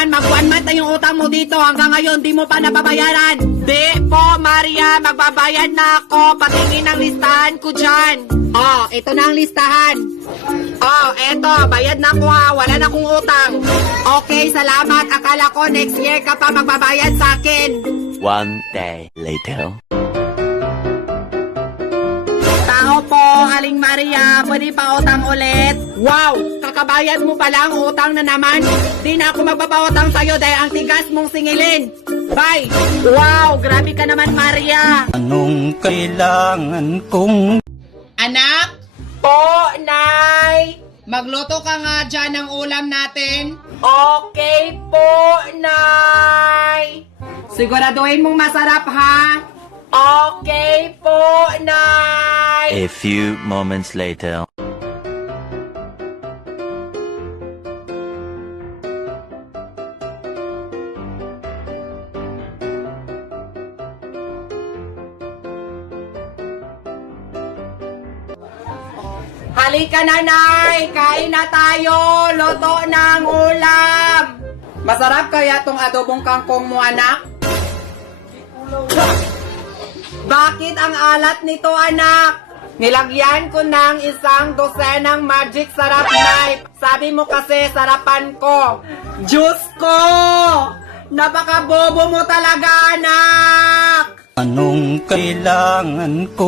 naman, mag-1 month na yung utang mo dito. Hanggang ngayon, di mo pa nababayaran. Di po, Maria, magbabayad na ako. Patingin ang listahan ko dyan. Oh, ito na ang listahan. Oh, eto, bayad na ko ha. Wala na akong utang. Okay, salamat. Akala ko next year ka pa magbabayad sa akin. One day later. Tao po, Aling Maria, pwede pa utang ulit? Wow, kakabayad mo pa lang, utang na naman. Di na ako magpapautang sa'yo dahil ang tigas mong singilin. Bye! Wow, grabe ka naman, Maria. Anong kailangan kong... Anak? Po, Nay! Magluto ka nga dyan ng ulam natin. Okay po, Nay! Siguraduhin mong masarap, ha? Okay po, Nay! A few moments later. Halika na, Nay! Kain na tayo! Luto ng ulam! Masarap kaya tong adobong kangkong mo, anak? Bakit ang alat nito, anak? Nilagyan ko ng 1 dosenang magic sarap knife. Sabi mo kasi sarapan ko. Diyos ko! Napakabobo mo talaga, anak! Anong kailangan ko...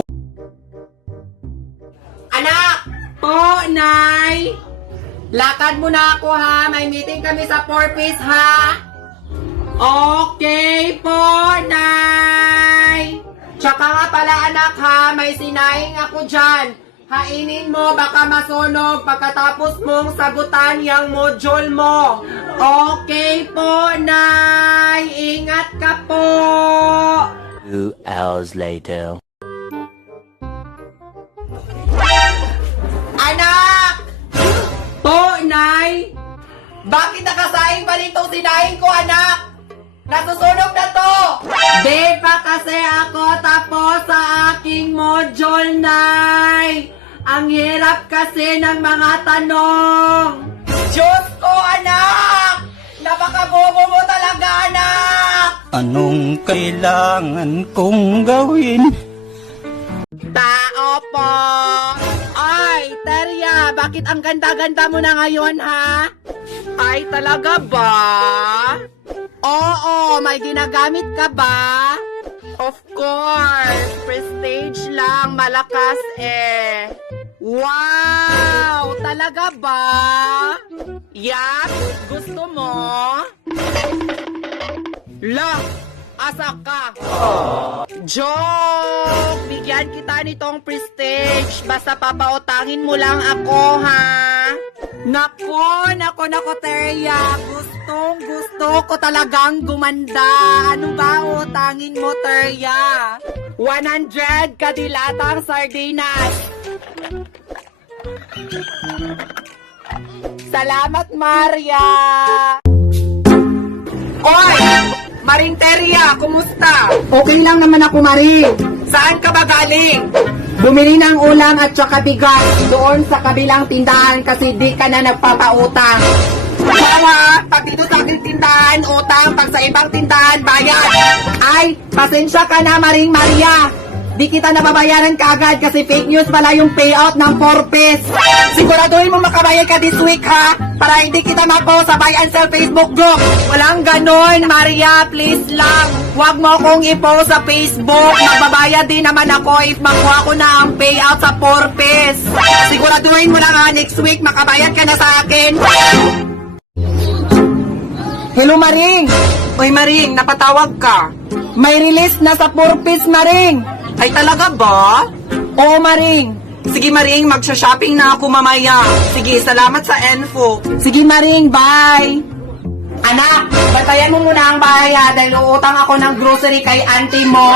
Anak! Po, Nay! Lakad mo na ako, ha? May meeting kami sa 4-piece, ha? Okay po, Nay! Tsaka nga pala, anak, ha? May sinaing ako dyan. Hainin mo, baka masunog pagkatapos mong sagutan yung module mo. Okay po, Nay! Ingat ka po! 2 hours later. Anak! Po, Nay! Bakit nakasaing pa nitong sinaing ko, anak? Nasusunog na to! Di pa kasi ako tapos sa aking module, Nay! Ang hirap kasi ng mga tanong! Diyos ko, anak! Napakabobo mo talaga, anak! Anong kailangan kong gawin? Tao po! Ay, Terya, bakit ang ganda-ganda mo na ngayon, ha? Ay, talaga ba? Oo, may ginagamit ka ba? Of course, prestige lang, malakas eh. Wow, talaga ba? Yak, gusto mo? La, asa ka? Joke! Bigyan kita nitong prestige. Basta papautangin mo lang ako, ha? Nako, Terya. Gusto ko talagang gumanda. Ano ba utangin mo, Terya? 100 kadilatang sardinas. Salamat, Maria. Oy! Maring Terya, kumusta? Okay lang naman ako, Maring. Saan ka ba galing? Bumili ng ulam at saka bigas doon sa kabilang tindahan kasi di ka na nagpapautang. Bawa, pag dito sa aking tindahan, utang. Pag sa ibang tindahan, bayad. Ay, pasensya ka na, Maring Maria. Di kita nababayaran kaagad kasi fake news pala yung payout ng 4-piece. Siguraduhin mo makabayad ka this week, ha? Para hindi kita mapost sa buy and sell Facebook group. Walang ganon, Maria. Please lang. Huwag mo akong i-post sa Facebook. Magbabayad din naman ako if makuha ko na ang payout sa 4-piece. Siguraduhin mo lang, ha? Next week, makabayad ka na sa akin. Hello, Maring. Uy, Maring, napatawag ka. May release na sa 4-piece, Maring. Ay, talaga ba? Oo, Maring. Sige, Maring, magsha-shopping na ako mamaya. Sige, salamat sa info. Sige, Maring, bye. Anak, bantayan mo muna ang bahay, ha, dahil uutang ako ng grocery kay auntie mo.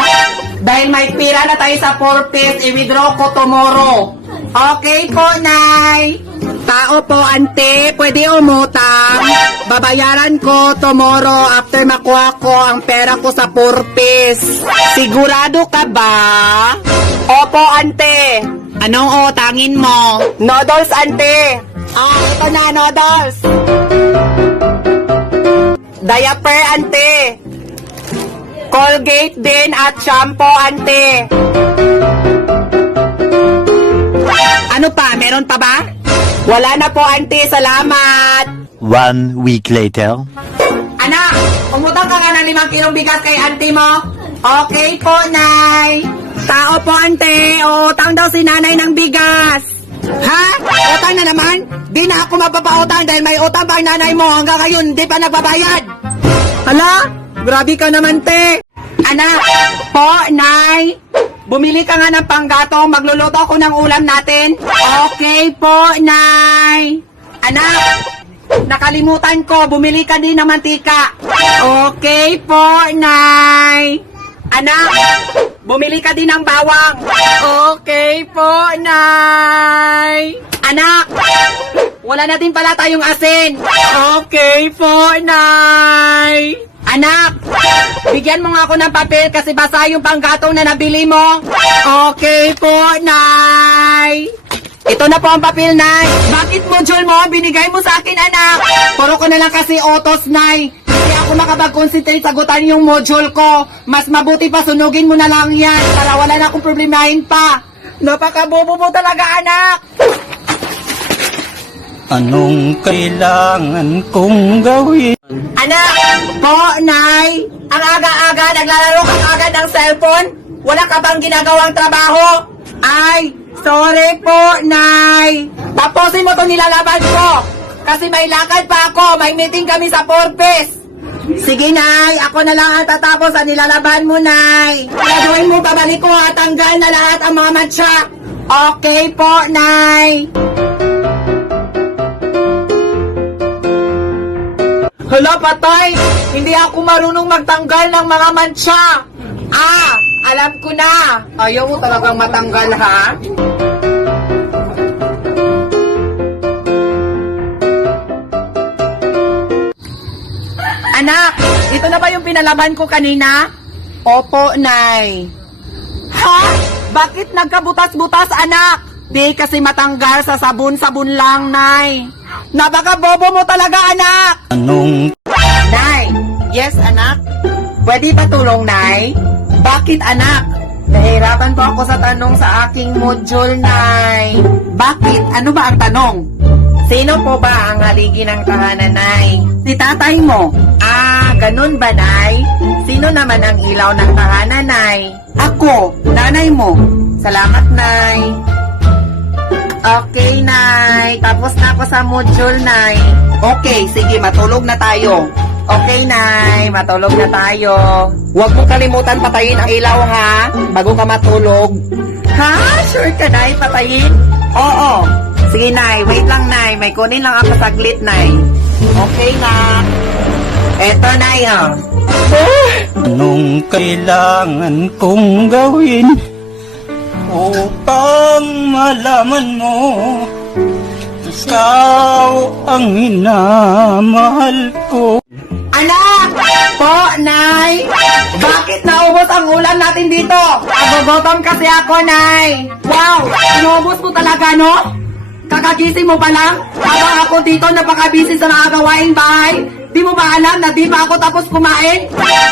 Dahil may pira na tayo sa 4-piece, i-withdraw ko tomorrow. Okay po, Nay. Tao po, ante, pwede umutang. Babayaran ko tomorrow after makuha ko ang pera ko sa 4-piece. Sigurado ka ba? Opo, ante. Anong utangin mo? Noodles, ante. Ito na, noodles. Diaper, ante. Colgate din at shampoo, ante. Ano pa? Meron pa ba? Wala na po, ante. Salamat. 1 week later. Anak, umutang ka nga ng 5 kilong bigas kay auntie mo? Okay po, Nay. Tao po, ante. Utang daw si nanay ng bigas. Ha? Utang na naman? Di na ako mapapautang dahil may utang pa ang nanay mo. Hanggang ngayon, di pa nagbabayad. Hala? Grabe ka naman, te. Anak, po, Nay. Bumili ka nga ng panggatong. Magluluto ako ng ulam natin. Okay po, Nay. Anak, nakalimutan ko, bumili ka din ng mantika. Okay po, Nay. Anak, bumili ka din ng bawang. Okay po, Nay. Anak, wala na din pala tayong asin. Okay po, Nay. Anak, bigyan mo nga ako ng papel kasi basa yung panggatong na nabili mo. Okay po, Nay. Ito na po ang papel, Nay. Bakit module mo? Binigay mo sa akin, anak. Puro ko na lang kasi otos, Nay. Hindi ako makapag-concentrate sagutan yung module ko. Mas mabuti pa sunugin mo na lang yan para wala na akong problemahin pa. Napakabobo mo talaga, anak. Anong kailangan kong gawin? Anak, po, Nay. Ang aga-aga, naglalaro ka agad ng cellphone? Wala ka bang ginagawang trabaho? Ay, sorry po, Nay. Tapusin mo itong nilalaban ko. Kasi may lakad pa ako. May meeting kami sa Porpes. Sige, Nay. Ako na lang ang tatapos sa nilalaban mo, Nay. Gagawin mo, babalik ko at tanggal na lahat ang mga matcha. Okay po, Nay. Hala, patay! Hindi ako marunong magtanggal ng mga mancha. Ah, alam ko na. Ayaw mo talagang matanggal, ha? Anak, ito na ba yung pinalaban ko kanina? Opo, Nay. Ha? Bakit nagkabutas-butas, anak? Di kasi matanggal sa sabon-sabon lang, Nay. Napaka-bobo mo talaga, anak! Anong Nay! Yes, anak? Pwede ba tulong, Nay? Bakit, anak? Nahihirapan po ako sa tanong sa aking module, Nay. Bakit? Ano ba ang tanong? Sino po ba ang haligi ng tahanan, Nay? Si tatay mo. Ah, ganun ba, Nay? Sino naman ang ilaw ng tahanan, Nay? Ako, nanay mo. Salamat, Nay. Okay, Nay. Tapos na ako sa module, Nay. Okay, sige, matulog na tayo. Okay, Nay. Matulog na tayo. Huwag mo kalimutan patayin ang ilaw, ha? Bago ka matulog. Ha? Sure ka, Nay? Patayin? Oo. Sige, Nay. Wait lang, Nay. May kunin lang ako saglit, Nay. Okay, na. Eto, Nay, ha? Anong kailangan kong gawin upang malaman mo ikaw ang hinamahal ko? Anak! Po, Nay! Bakit naubos ang ulam natin dito? Nagugutom kasi ako, Nay! Wow! Inubos mo talaga, no? Kakagising mo pa lang? Habang ako dito napaka-busy sa mga gawaing bahay? Di mo ba alam na di pa ako tapos kumain?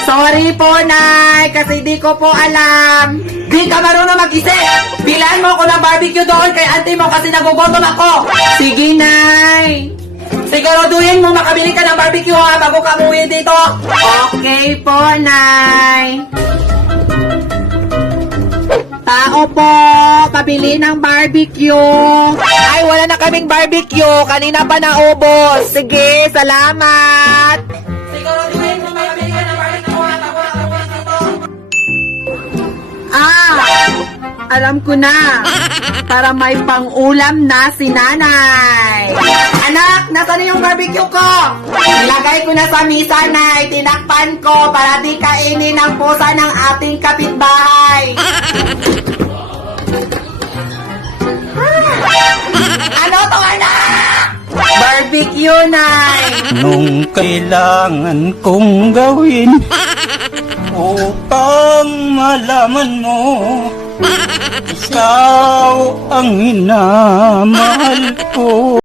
Sorry po, Nay, kasi di ko po alam. Di ka marunong mag-isip. Bilaan mo ako ng barbecue doon kay auntie mo kasi nagugutom ako. Sige, Nay. Siguraduhin mo makabili ka ng barbecue, ha, bago ka umuwi dito. Okay po, Nay. Tao po, pabili ng barbecue. Ay, wala na kaming barbecue. Kanina pa naubos. Sige, salamat. Siguraduhin mo makabili ka ng barbecue, ha, bago ka umuwi dito. Ah, alam ko na. Para may pang-ulam na si nanay. Anak, nasaan na yung barbecue ko? Nilagay ko na sa misa, Nay. Tinakpan ko para di kainin ang pusa ng ating kapitbahay. Ano to, anak? Barbecue, Nay. Anong kailangan kong gawin upang malaman mo ikaw ang hinamahal ko?